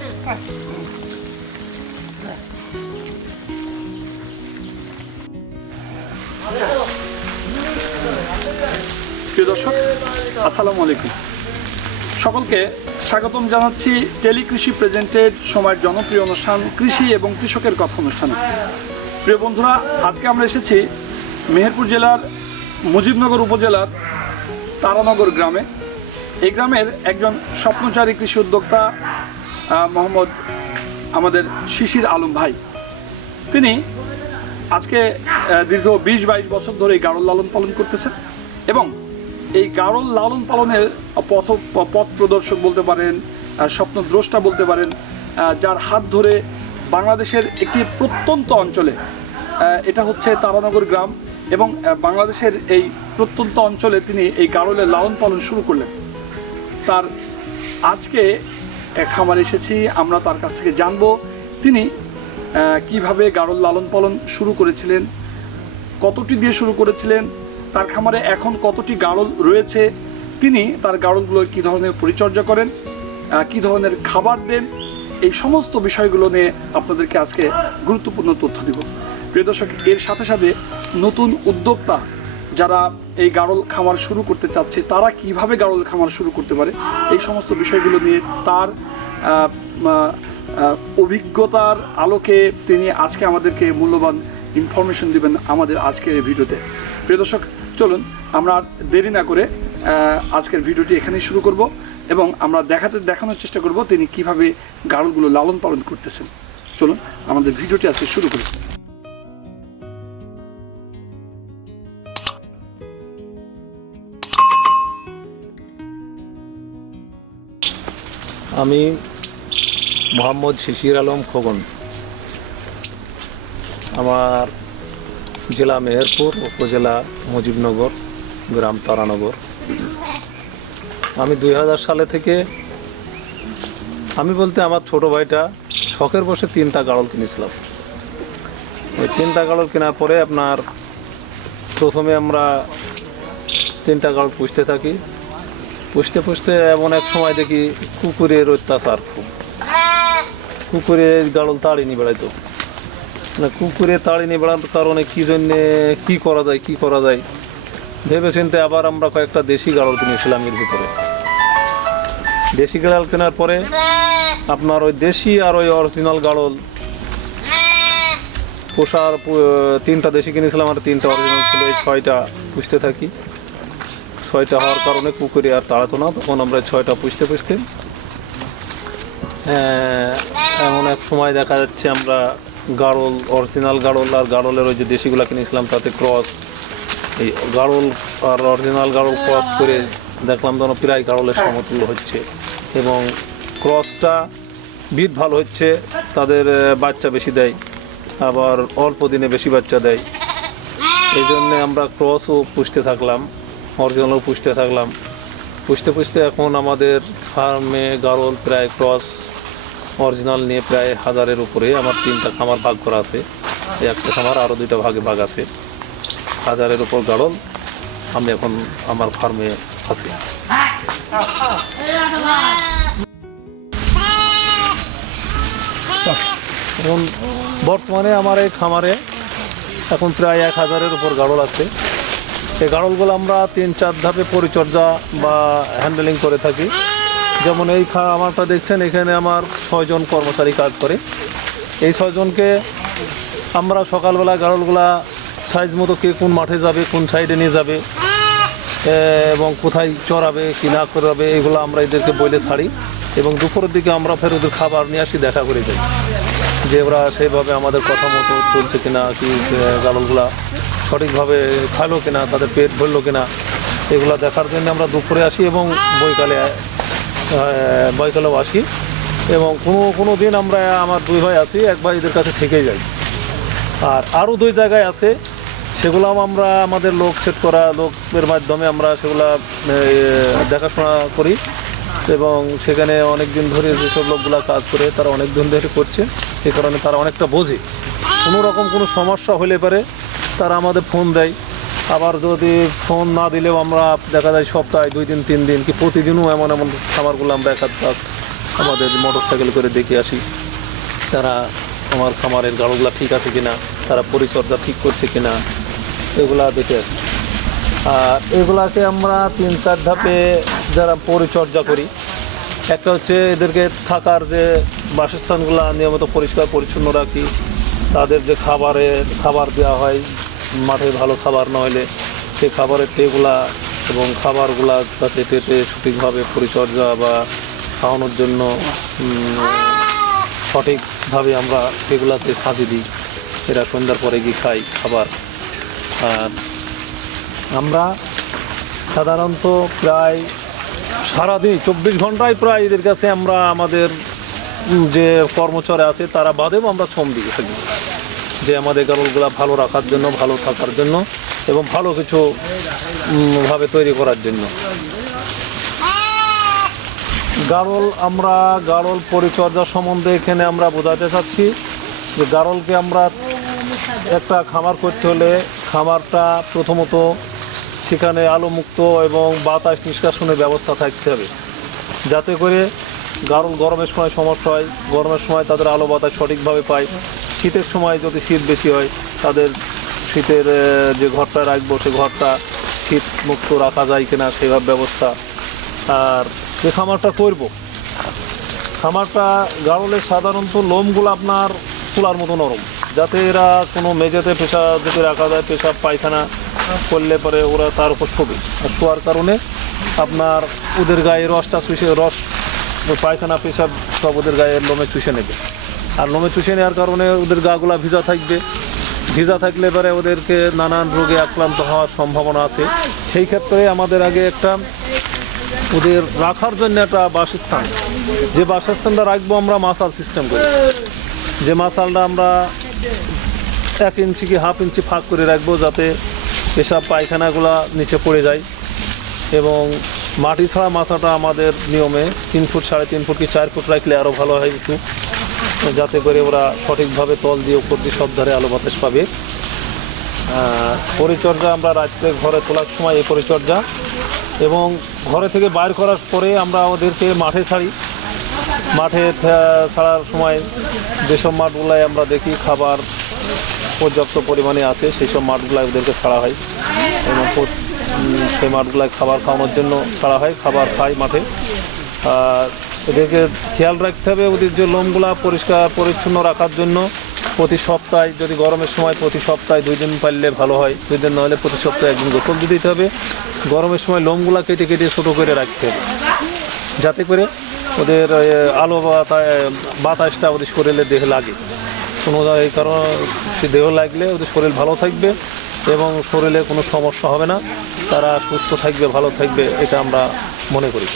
প্রিয় দর্শক, আসসালামু আলাইকুম। সকলকে স্বাগতম জানাচ্ছি টেলিকৃষি প্রেজেন্টেড সময়ের জনপ্রিয় অনুষ্ঠান কৃষি এবং কৃষকের কথা অনুষ্ঠানে। প্রিয় বন্ধুরা, আজকে আমরা এসেছি মেহেরপুর জেলার মুজিবনগর উপজেলার তারানগর গ্রামে। এই গ্রামের একজন স্বপ্নচারী কৃষি উদ্যোক্তা মোহাম্মদ আমাদের শিশির আলম ভাই। তিনি আজকে দীর্ঘ বিশ বাইশ বছর ধরে এই গাড়ল লালন পালন করতেছেন এবং এই গাড়ল লালন পালনের পথ পথ প্রদর্শক বলতে পারেন স্বপ্নদ্রষ্টা বলতে পারেন যার হাত ধরে বাংলাদেশের একটি প্রত্যন্ত অঞ্চলে এটা হচ্ছে তারানগর গ্রাম এবং বাংলাদেশের এই প্রত্যন্ত অঞ্চলে তিনি এই গাড়লের লালন পালন শুরু করলেন। তার আজকে এক খামারে এসেছি, আমরা তার কাছ থেকে জানব তিনি কীভাবে গাড়ল লালন পালন শুরু করেছিলেন, কতটি দিয়ে শুরু করেছিলেন, তার খামারে এখন কতটি গাড়ল রয়েছে, তিনি তার গাড়লগুলো কী ধরনের পরিচর্যা করেন কী ধরনের খাবার দেন, এই সমস্ত বিষয়গুলো নিয়ে আপনাদেরকে আজকে গুরুত্বপূর্ণ তথ্য দিব। প্রিয় দর্শক, এর সাথে সাথে নতুন উদ্যোক্তা যারা এই গাড়ল খামার শুরু করতে চাচ্ছে, তারা কীভাবে গাড়ল খামার শুরু করতে পারে? এই সমস্ত বিষয়গুলো নিয়ে তার অভিজ্ঞতার আলোকে তিনি আজকে আমাদেরকে মূল্যবান ইনফরমেশন দিবেন আমাদের আজকের এই ভিডিওতে। প্রিয় দর্শক, চলুন, আমরা দেরি না করে আজকের ভিডিওটি এখানেই শুরু করব এবং আমরা দেখাতে, দেখানোর চেষ্টা করব তিনি কীভাবে গাড়লগুলো লালন পালন করতেছেন। চলুন, আমাদের ভিডিওটি আজকে শুরু করি। আমি মোহাম্মদ শিশির আলম খোকন। আমার জেলা মেহেরপুর, উপজেলা মুজিবনগর, গ্রাম তারানগর। আমি দুই হাজার সালে থেকে আমি বলতে আমার ছোট ভাইটা শখের বসে তিনটা গাড়ল কিনেছিলাম। ওই তিনটা গাড়ল কেনার পরে আপনার প্রথমে আমরা তিনটা গাড়ল পুষতে থাকি। পুষতে পুষতে এমন এক সময় দেখি কুকুরের অত্যাচার খুব। কুকুরে গাড়ল তাড়ি নিয়ে বেড়াইতো। না, কুকুরে তাড়ি নিয়ে বেড়ানোর কারণে কী জন্যে, কী করা যায়, কী করা যায়? ভেবে চিনতে আবার আমরা কয়েকটা দেশি গাড়ল কিনেছিলাম এর ভিতরে। দেশি গাড়ল কেনার পরে আপনার ওই দেশি আর ওই অরিজিনাল গাড়ল পোষার তিনটা দেশি কিনেছিলাম আর তিনটা অরিজিনাল ছিল, এই ছয়টা পুষতে থাকি। ছয়টা হওয়ার কারণে পুকুরে আর তাড়াতো না, তখন আমরা ছয়টা পুষতে পুষতে এমন এক সময় দেখা যাচ্ছে আমরা গাড়ল অরিজিনাল গাড়ল আর গাড়লের ওই যে দেশিগুলো কিনেছিলাম তাতে ক্রস এই গাড়ল আর অরিজিনাল গাড়ল ক্রস করে দেখলাম যেন প্রায় গাড়লের সমতুল্য হচ্ছে এবং ক্রসটা বিট ভালো হচ্ছে, তাদের বাচ্চা বেশি দেয়, আবার অল্প দিনে বেশি বাচ্চা দেয়। এই জন্যে আমরা ক্রসও পুষতে থাকলাম। অরিজিনালও পুষতে থাকলাম। পুষতে পুষতে এখন আমাদের ফার্মে গারল প্রায় ক্রস অরিজিনাল নিয়ে প্রায় হাজারের উপরে আমার তিনটা খামার ভাগ করা আছে। এই একটা খামার আরও দুইটা ভাগে ভাগ আছে। হাজারের উপর গাড়ল আমি এখন আমার ফার্মে আছি। এখন বর্তমানে আমার এই খামারে এখন প্রায় এক হাজারের উপর গাড়ল আছে। এই গাড়লগুলো আমরা তিন, চার ধাপে পরিচর্যা বা হ্যান্ডেলিং করে থাকি। যেমন এই আমারটা দেখছেন, এখানে আমার ছয়জন কর্মচারী কাজ করে। এই ছয়জনকে আমরা সকালবেলা গাড়লগুলা সাইজ মতো কে কোন মাঠে যাবে, কোন সাইডে নিয়ে যাবে এবং কোথায় চড়াবে, কি না করাবে, এগুলো আমরা এদেরকে বলে ছাড়ি। এবং দুপুরের দিকে আমরা ফের ওদের খাবার নিয়ে আসি, দেখা করে যাই। যে ওরা সেইভাবে আমাদের কথা মতো চলছে কিনা, কি গালগুলা সঠিকভাবে খাইলো কিনা, তাদের পেট ভরলো কিনা, এগুলো দেখার জন্য আমরা দুপুরে আসি এবং বৈকালে বৈকালেও আসি। এবং কোনো কোনো দিন আমরা, আমার দুই ভাই আছি, এক ভাই এদের কাছে থেকে যাই। আর আরও দুই জায়গায় আছে সেগুলো আমরা, আমাদের লোক সেট করা, লোকের মাধ্যমে আমরা সেগুলা দেখাশোনা করি। এবং সেখানে অনেক দিন ধরে যেসব লোকগুলা কাজ করে, তারা অনেক দিন ধরে করছে। সে কারণে তারা অনেকটা বোঝে। কোনো রকম কোনো সমস্যা হলে পারে, তারা আমাদের ফোন দেয়। আবার যদি ফোন না দিলেও আমরা দেখা যায় সপ্তাহে দুই দিন, তিন দিন কি প্রতিদিনও এমন এমন খামারগুলো আমরা এক হাত আমাদের মোটর সাইকেল করে দেখে আসি। তারা আমার খামারের গাড়োগুলা ঠিক আছে কিনা, তারা পরিচর্যা ঠিক করছে কিনা, এগুলা দেখে আসি। আর এগুলাকে আমরা তিন চার ধাপে যারা পরিচর্যা করি, একটা হচ্ছে এদেরকে থাকার যে বাসস্থানগুলো নিয়মিত পরিষ্কার, পরিচ্ছন্ন রাখি। তাদের যে খাবারে, খাবার দেওয়া হয়, মাঠে ভালো খাবার না হলে সেই খাবারের ট্রেগুলা এবং খাবারগুলা যাতে পেতে সঠিকভাবে পরিচর্যা বা খাওয়ানোর জন্য সঠিকভাবে আমরা সেগুলাতে সাজিয়ে দিই। এরা সন্ধ্যার পরে গিয়ে খাই খাবার। আর আমরা সাধারণত প্রায় সারাদিন, চব্বিশ ঘন্টায় প্রায় এদের কাছে আমরা আমাদের যে কর্মচারী আছে, তারা বাদেও আমরা শ্রম দিয়ে থাকি। যে আমাদের গাড়লগুলা ভালো রাখার জন্য, ভালো থাকার জন্য এবং ভালো কিছু ভাবে তৈরি করার জন্য। গাড়ল আমরা গাড়ল পরিচর্যা সম্বন্ধে এখানে আমরা বোঝাতে চাচ্ছি যে গাড়লকে আমরা একটা খামার করতে হলে খামারটা প্রথমত সেখানে আলোমুক্ত এবং বাতাস নিষ্কাশনের ব্যবস্থা থাকতে হবে। যাতে করে গারল গরমের সময় সমস্যা হয়, গরমের সময় তাদের আলো বাতাস সঠিকভাবে পায়। শীতের সময় যদি শীত বেশি হয়, তাদের শীতের যে ঘরটা রাখব, সে ঘরটা শীত মুক্ত রাখা যায় কিনা, সেভাবে ব্যবস্থা। আর যে খামারটা করব, খামারটা গাড়লের সাধারণত লোমগুলো আপনার তুলার মতো নরম, যাতে এরা কোনো মেঝেতে পেশা যদি রাখা যায় পেশাব পায়খানা করলে পরে ওরা তার উপর শোবে। আর শোয়ার কারণে আপনার ওদের গায়ে রসটা চুষে রস পায়খানা, পেশাব সব ওদের গায়ে লোমে চুষে নেবে। আর লোমে চুষে নেওয়ার কারণে ওদের গাগুলা ভিজা থাকবে। ভিজা থাকলে পরে ওদেরকে নানান রোগে আক্রান্ত হওয়ার সম্ভাবনা আছে। সেই ক্ষেত্রে আমাদের আগে একটা ওদের রাখার জন্য একটা বাসস্থান। যে বাসস্থানটা রাখব আমরা মাসাল সিস্টেম করে। যে মাসালটা আমরা এক ইঞ্চি কি হাফ ইঞ্চি ফাঁক করে রাখব যাতে এসব পায়খানাগুলা নিচে পড়ে যায়। এবং মাটি ছাড়া মাছাটা আমাদের নিয়মে তিন ফুট সাড়ে তিন ফুট কি চার ফুট রাখলে আরও ভালো হয় একটু। যাতে করে ওরা সঠিকভাবে তল দিয়ে উপর দিয়ে সব ধারে আলো বাতাস পাবে। পরিচর্যা আমরা রাত্রে ঘরে তোলার সময় এই পরিচর্যা। এবং ঘরে থেকে বাইর করার পরে আমরা ওদেরকে মাঠে ছাড়ি। মাঠে ছাড়ার সময় যেসব মাঠগুলায় আমরা দেখি খাবার পর্যাপ্ত পরিমাণে আছে সেই সব মাঠগুলায় ওদেরকে ছাড়া হয়। এবং সেই মাঠগুলায় খাবার খাওয়ানোর জন্য ছাড়া হয়, খাবার খায় মাঠে। আর এদেরকে খেয়াল রাখতে হবে ওদের যে লোমগুলা পরিষ্কার, পরিচ্ছন্ন রাখার জন্য। প্রতি সপ্তাহে, যদি গরমের সময় প্রতি সপ্তাহে দুই দিন পারলে ভালো হয়, দুই দিন নাহলে প্রতি সপ্তাহে একদিন গোসল দিয়ে দিতে হবে। গরমের সময় লোমগুলা কেটে কেটে ছোটো করে রাখতে হবে। যাতে করে ওদের আলো বাতা- বাতাসটা ওদের শরীরে দেহে লাগে। কোনো এই কারণে দেহ লাগলে ওদের শরীর ভালো থাকবে। এবং শরীরে কোনো সমস্যা হবে না। তারা সুস্থ থাকবে, ভালো থাকবে, এটা আমরা মনে করি।